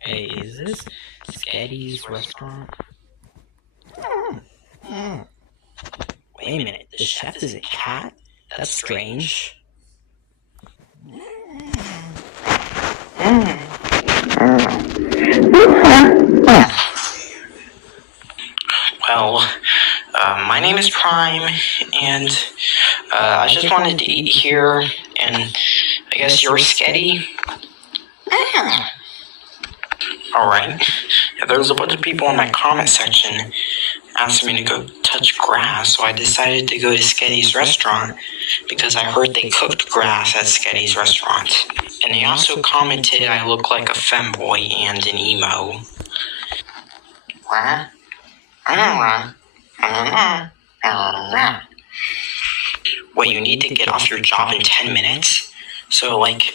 Hey, is this Sketty's restaurant? Wait a minute, the chef is a cat? That's strange. Well, my name is Prime, and I just wanted to eat here, and I guess you're Sketty? Alright. Yeah, there was a bunch of people in my comment section asking me to go touch grass, so I decided to go to Sketty's restaurant because I heard they cooked grass at Sketty's restaurant. And they also commented I look like a femboy and an emo. Wait, you need to get off your job in 10 minutes? So, like,